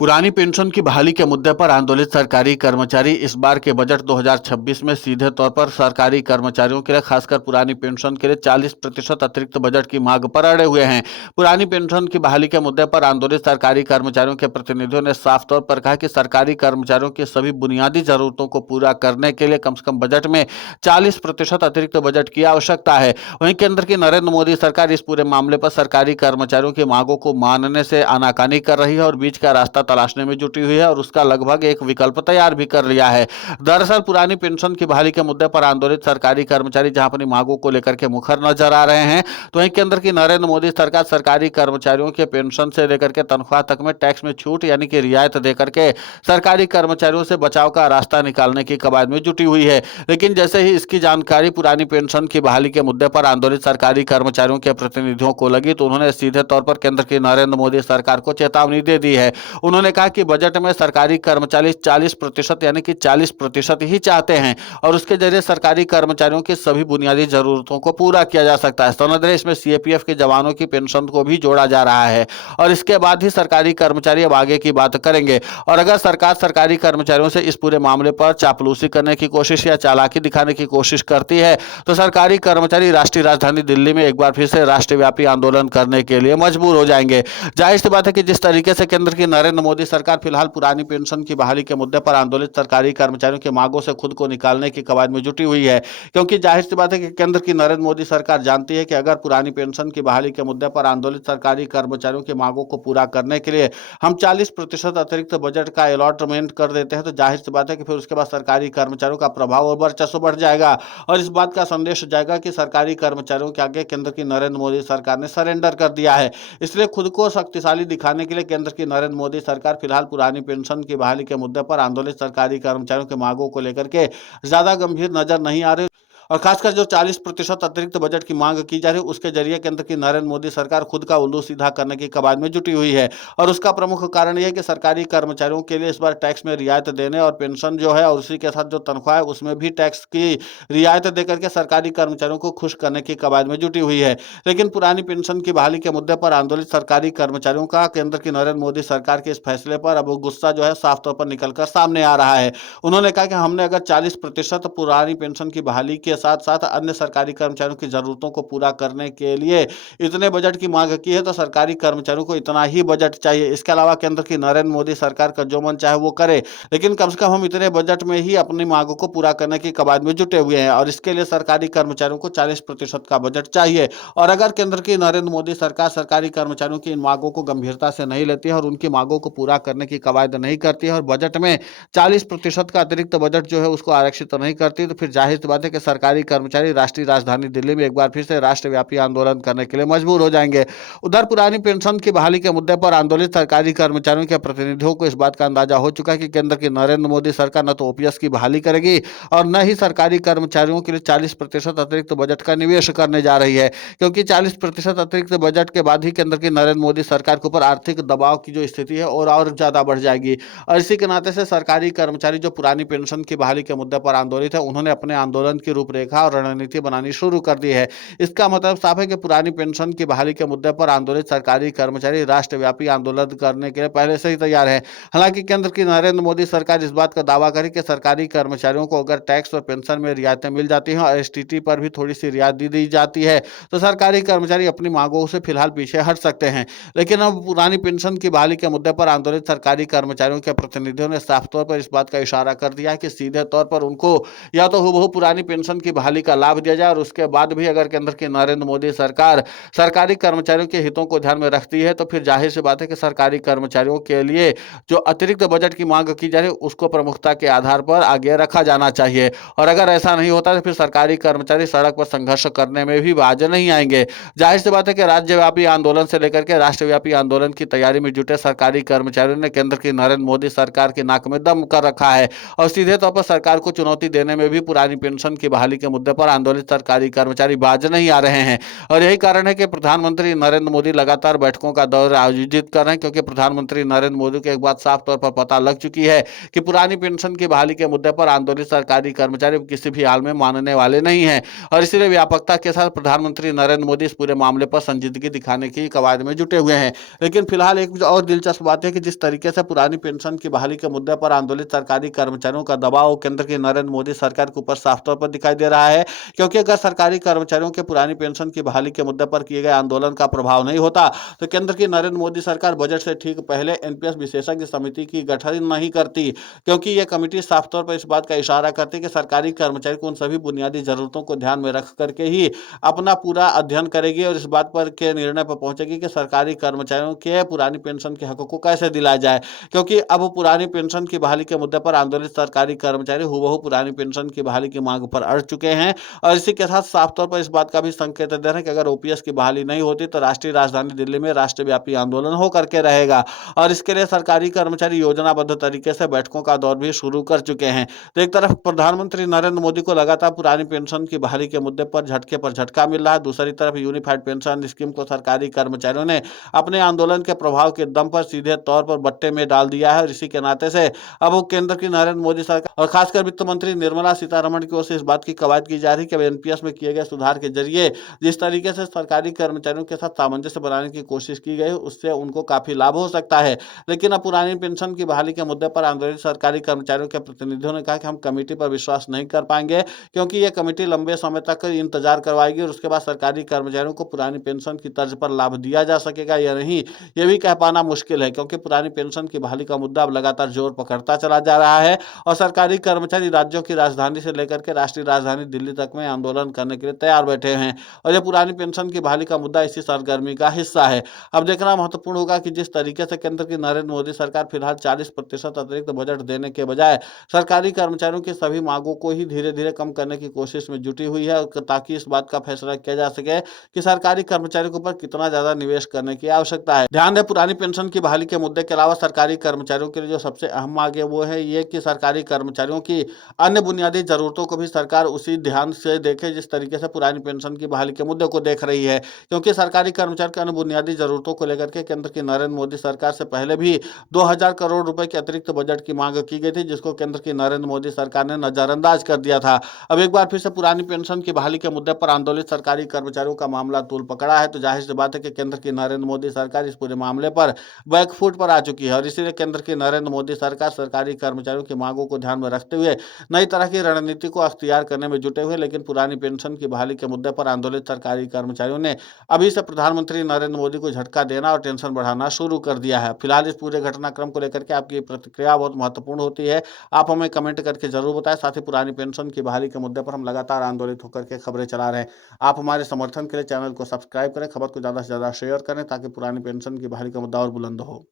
पुरानी पेंशन की बहाली के मुद्दे पर आंदोलित सरकारी कर्मचारी इस बार के बजट 2026 में सीधे तौर पर सरकारी कर्मचारियों के लिए खासकर पुरानी पेंशन के लिए 40% अतिरिक्त बजट की मांग पर अड़े हुए हैं। पुरानी पेंशन की बहाली के मुद्दे पर आंदोलित सरकारी कर्मचारियों के प्रतिनिधियों ने साफ तौर पर कहा कि सरकारी कर्मचारियों की सभी बुनियादी जरूरतों को पूरा करने के लिए कम से कम बजट में 40% अतिरिक्त बजट की आवश्यकता है। वहीं केंद्र की नरेंद्र मोदी सरकार इस पूरे मामले पर सरकारी कर्मचारियों की मांगों को मानने से आनाकानी कर रही है और बीच का रास्ता तलाशने में जुटी हुई है और उसका लगभग एक विकल्प तैयार भी कर लिया है। दरअसल पुरानी पेंशन की बहाली के मुद्दे पर आंदोलित सरकारी कर्मचारी जहां अपनी मांगों को लेकर के मुखर नजर आ रहे हैं, तो वहीं केंद्र की नरेंद्र मोदी सरकार सरकारी कर्मचारियों के पेंशन से लेकर के तनख्वाह तक में टैक्स में छूट यानी कि रियायत देकर के सरकारी कर्मचारियों से बचाव का रास्ता निकालने की कवायद में जुटी हुई है। लेकिन जैसे ही इसकी जानकारी पुरानी पेंशन की बहाली के मुद्दे पर आंदोलित सरकारी कर्मचारियों के प्रतिनिधियों को लगी, तो उन्होंने सीधे तौर पर केंद्र की नरेंद्र मोदी सरकार को चेतावनी दे दी है। उन्होंने कहा कि बजट में सरकारी कर्मचारी 40% यानी कि 40% ही चाहते हैं और उसके जरिए सरकारी कर्मचारियों की सभी बुनियादी जरूरतों को पूरा किया जा सकता है। समझ रहे, इसमें सीएपीएफ के जवानों की पेंशन को भी जोड़ा जा रहा है और इसके बाद ही सरकारी कर्मचारी अब आगे की बात करेंगे। और अगर सरकार सरकारी कर्मचारियों से इस पूरे मामले पर चापलूसी करने की कोशिश या चालाकी दिखाने की कोशिश करती है, तो सरकारी कर्मचारी राष्ट्रीय राजधानी दिल्ली में एक बार फिर से राष्ट्रव्यापी आंदोलन करने के लिए मजबूर हो जाएंगे। जाहिर सी बात है कि जिस तरीके से केंद्र की नरेंद्र मोदी सरकार फिलहाल पुरानी पेंशन की बहाली के मुद्दे पर आंदोलित सरकारी कर्मचारियों की मांगों से खुद को निकालने की कवायद में जुटी हुई है, क्योंकि जाहिर सी बात है कि केंद्र की नरेंद्र मोदी सरकार जानती है कि अगर पुरानी पेंशन की बहाली के मुद्दे पर आंदोलित सरकारी कर्मचारियों की मांगों को पूरा करने के लिए हम 40% अतिरिक्त बजट का अलॉटमेंट कर देते हैं, तो जाहिर सी बात है कि फिर उसके बाद सरकारी कर्मचारियों का प्रभाव और वर्चस्व बढ़ जाएगा और इस बात का संदेश जाएगा कि सरकारी कर्मचारियों के आगे केंद्र की नरेंद्र मोदी सरकार ने सरेंडर कर दिया है। इसलिए खुद को शक्तिशाली दिखाने के लिए केंद्र की नरेंद्र मोदी सरकार फिलहाल पुरानी पेंशन की बहाली के मुद्दे पर आंदोलित सरकारी कर्मचारियों की मांगों को लेकर के ज्यादा गंभीर नजर नहीं आ रही और खासकर जो 40% अतिरिक्त बजट की मांग की जा रही है उसके जरिए केंद्र की नरेंद्र मोदी सरकार खुद का उल्लू सीधा करने की कवायद में जुटी हुई है। और उसका प्रमुख कारण यह है कि सरकारी कर्मचारियों के लिए इस बार टैक्स में रियायत देने और पेंशन जो है और उसी के साथ जो तनख्वाह है उसमें भी टैक्स की रियायत देकर के सरकारी कर्मचारियों को खुश करने की कवायद में जुटी हुई है। लेकिन पुरानी पेंशन की बहाली के मुद्दे पर आंदोलित सरकारी कर्मचारियों का केंद्र की नरेंद्र मोदी सरकार के इस फैसले पर अब गुस्सा जो है साफ तौर पर निकलकर सामने आ रहा है। उन्होंने कहा कि हमने अगर 40% पुरानी पेंशन की बहाली के साथ साथ अन्य सरकारी कर्मचारियों की जरूरतों को पूरा करने के लिए इतने बजट की मांग की है, तो सरकारी कर्मचारियों को इतना ही बजट चाहिए। इसके अलावा केंद्र की नरेंद्र मोदी सरकार का जो मन चाहे वो करे, लेकिन कम से कम हम इतने बजट में ही अपनी मांगों को पूरा करने की कवायद में जुटे हुए हैं और इसके लिए सरकारी कर्मचारियों को 40% का बजट चाहिए। और अगर केंद्र की नरेंद्र मोदी सरकार सरकारी कर्मचारियों की इन मांगों को गंभीरता से नहीं लेती है और उनकी मांगों को पूरा करने की कवायद नहीं करती है और बजट में 40% का अतिरिक्त बजट जो है उसको आरक्षित नहीं करती, तो फिर जाहिर सी बात है कि सरकारी कर्मचारी राष्ट्रीय राजधानी दिल्ली में एक बार फिर से राष्ट्रव्यापी आंदोलन करने के लिए मजबूर हो जाएंगे। उधर पुरानी पेंशन की बहाली के मुद्दे पर आंदोलित सरकारी कर्मचारियों के प्रतिनिधियों को इस बात का अंदाजा हो चुका है कि केंद्र की नरेंद्र मोदी सरकार न तो ओपीएस की बहाली करेगी और न ही सरकारी कर्मचारियों के लिए 40% अतिरिक्त बजट का निवेश करने जा रही है, क्योंकि 40% अतिरिक्त बजट के बाद ही केंद्र की नरेंद्र मोदी सरकार के ऊपर आर्थिक दबाव की जो स्थिति है और ज्यादा बढ़ जाएगी। और इसी के नाते से सरकारी कर्मचारी जो पुरानी पेंशन की बहाली के मुद्दे पर आंदोलित है, उन्होंने अपने आंदोलन की रूपरेखा और रणनीति बनानी शुरू कर दी है। इसका मतलब साफ है कि पुरानी पेंशन की बहाली के मुद्दे पर आंदोलित सरकारी कर्मचारी राष्ट्रव्यापी आंदोलन करने के लिए पहले से ही तैयार है। हालांकि केंद्र की नरेंद्र मोदी सरकार इस बात का दावा करे कि सरकारी कर्मचारियों को अगर टैक्स और पेंशन में रियायतें मिल जाती हैं और एसटीटी पर भी थोड़ी सी रियायत दी जाती है, तो सरकारी कर्मचारी अपनी मांगों से फिलहाल पीछे हट सकते हैं। लेकिन अब पुरानी पेंशन की बहाली के मुद्दे पर आंदोलित सरकारी कर्मचारियों के प्रतिनिधियों ने साफ तौर पर इस बात का इशारा कर दिया है कि सीधे तौर पर उनको या तो हूबहू पुरानी पेंशन की बहाली का लाभ दिया जाए और उसके बाद भी अगर केंद्र की नरेंद्र मोदी सरकार सरकारी कर्मचारियों के हितों को ध्यान में रखती है, तो फिर जाहिर सी बात है कि सरकारी कर्मचारियों के लिए जो अतिरिक्त बजट की मांग की जा रही है उसको प्रमुखता के आधार पर आगे रखा जाना चाहिए। और अगर ऐसा नहीं होता तो फिर सरकारी कर्मचारी सड़क पर संघर्ष करने में भी बाज नहीं आएंगे। जाहिर सी बात है कि राज्यव्यापी आंदोलन से लेकर के राष्ट्रव्यापी आंदोलन की तैयारी में जुटे सरकारी कर्मचारियों ने केंद्र की नरेंद्र मोदी सरकार की नाक में दम कर रखा है और सीधे तौर पर सरकार को चुनौती देने में भी पुरानी पेंशन की बहाली बहाली के मुद्दे पर आंदोलित सरकारी कर्मचारी बाज नहीं आ रहे हैं। और यही कारण है कि प्रधानमंत्री नरेंद्र मोदी लगातार बैठकों का दौर आयोजित कर रहे हैं, क्योंकि प्रधानमंत्री नरेंद्र मोदी को एक बात साफ तौर पर पता लग चुकी है कि पुरानी पेंशन की बहाली के मुद्दे पर आंदोलित सरकारी कर्मचारी किसी भी हाल में मानने वाले नहीं हैं। और इसीलिए व्यापकता के साथ प्रधानमंत्री नरेंद्र मोदी इस पूरे मामले पर संजीदगी दिखाने की कवायद में जुटे हुए हैं। लेकिन फिलहाल एक और दिलचस्प बात है कि जिस तरीके से पुरानी पेंशन की बहाली के मुद्दे पर आंदोलित सरकारी कर्मचारियों का दबाव केंद्र की नरेंद्र मोदी सरकार के ऊपर साफ तौर पर दिखाई दे रहा है, क्योंकि अगर सरकारी कर्मचारियों के पुरानी पेंशन की बहाली के मुद्दे पर किए गए आंदोलन का प्रभाव नहीं होता तो केंद्र की नरेंद्र मोदी सरकार बजट से ठीक पहले एनपीएस विशेषज्ञ समिति की गठन नहीं करती, क्योंकि यह कमेटी साफ तौर पर इस बात का इशारा करती है कि सरकारी कर्मचारी को उन सभी बुनियादी जरूरतों को ध्यान में रख करके ही अपना पूरा अध्ययन करेगी और इस बात पर के निर्णय पर पहुंचेगी कि सरकारी कर्मचारियों के पुरानी पेंशन के हकों को कैसे दिलाया जाए, क्योंकि अब पुरानी पेंशन की बहाली के मुद्दे पर आंदोलित सरकारी कर्मचारी हूबहू पुरानी पेंशन की बहाली की मांग पर अड़ चुके हैं। और इसी के साथ साफ तौर पर इस बात का भी संकेत दे रहे हैं कि अगर ओपीएस की बहाली नहीं होती तो राष्ट्रीय राजधानी दिल्ली में राष्ट्रव्यापी आंदोलन हो करके रहेगा। और इसके लिए सरकारी कर्मचारी योजनाबद्ध तरीके से बैठकों का दौर भी शुरू कर चुके हैं। तो एक तरफ प्रधानमंत्री नरेंद्र मोदी को लगातार पुरानी पेंशन की बहाली के मुद्दे पर झटका मिल रहा है, दूसरी तरफ यूनिफाइड पेंशन स्कीम को सरकारी कर्मचारियों ने अपने आंदोलन के प्रभाव के दम पर सीधे तौर पर बट्टे में डाल दिया है। और इसी के नाते से अब वो केंद्र की नरेंद्र मोदी सरकार और खासकर वित्त मंत्री निर्मला सीतारमण की ओर से इस बात की कवायद की जा रही है कि अब एनपीएस में किए गए सुधार के जरिए जिस तरीके से सरकारी कर्मचारियों के साथ सामंजस्य बनाने की कोशिश की गई उससे उनको काफी लाभ हो सकता है। लेकिन अब पुरानी पेंशन की बहाली के मुद्दे पर आंदोलित सरकारी कर्मचारियों के प्रतिनिधियों ने कहा कि हम कमेटी पर विश्वास नहीं कर पाएंगे, क्योंकि यह कमेटी लंबे समय तक इंतजार करवाएगी और उसके बाद सरकारी कर्मचारियों को पुरानी पेंशन की तर्ज पर लाभ दिया जा सकेगा या नहीं, ये भी कह पाना मुश्किल है, क्योंकि पुरानी पेंशन की बहाली का मुद्दा अब लगातार जोर पकड़ता चला जा रहा है और सरकारी कर्मचारी राज्यों की राजधानी से लेकर के राष्ट्रीय राजधानी दिल्ली तक में आंदोलन करने के लिए तैयार बैठे हैं। और ये पुरानी पेंशन की बहाली का मुद्दा इसी सरगर्मी का हिस्सा है। अब देखना महत्वपूर्ण होगा कि जिस तरीके से केंद्र की नरेंद्र मोदी सरकार फिलहाल 40% अतिरिक्त बजट देने के बजाय सरकारी कर्मचारियों की सभी मांगों को ही धीरे धीरे कम करने की कोशिश में जुटी हुई है, ताकि इस बात का फैसला किया जा सके कि सरकारी कर्मचारियों के ऊपर कितना ज्यादा निवेश करने की आवश्यकता है। ध्यान दें, पुरानी पेंशन की बहाली के मुद्दे के अलावा सरकारी कर्मचारियों के लिए जो सबसे अहम मांग है वो है ये कि सरकारी कर्मचारियों की अन्य बुनियादी जरूरतों को भी सरकार उसी ध्यान से देखे जिस तरीके से पुरानी पेंशन की बहाली के मुद्दे को देख रही है, क्योंकि सरकारी कर्मचारी के अन्य बुनियादी जरूरतों को लेकर के केंद्र की नरेंद्र मोदी सरकार से पहले भी 2000 करोड़ रुपए के अतिरिक्त बजट की मांग की गई थी, जिसको केंद्र की नरेंद्र मोदी सरकार ने नजरअंदाज कर दिया था। अब एक बार फिर से पुरानी पेंशन की बहाली के मुद्दे पर आंदोलित सरकारी कर्मचारियों का मामला तूल पकड़ा है, तो जाहिर सी बात है कि केंद्र की नरेंद्र मोदी सरकार इस पूरे मामले पर बैकफुट पर आ चुकी है और इसीलिए केंद्र की नरेंद्र मोदी सरकार सरकारी कर्मचारियों की मांगों को ध्यान में रखते हुए नई तरह की रणनीति को अख्तियार करने में जुटे हुए। लेकिन पुरानी पेंशन की बहाली के मुद्दे पर आंदोलित सरकारी कर्मचारियों ने अभी से प्रधानमंत्री नरेंद्र मोदी को झटका देना और टेंशन बढ़ाना शुरू कर दिया है। फिलहाल इस पूरे घटनाक्रम को लेकर के आपकी प्रतिक्रिया बहुत महत्वपूर्ण होती है, आप हमें कमेंट करके जरूर बताएं। साथ ही पुरानी पेंशन की बहाली के मुद्दे पर हम लगातार आंदोलित होकर के खबरें चला रहे हैं। आप हमारे समर्थन के लिए चैनल को सब्सक्राइब करें, खबर को ज़्यादा से ज़्यादा शेयर करें ताकि पुरानी पेंशन की बहाली का मुद्दा और बुलंद हो।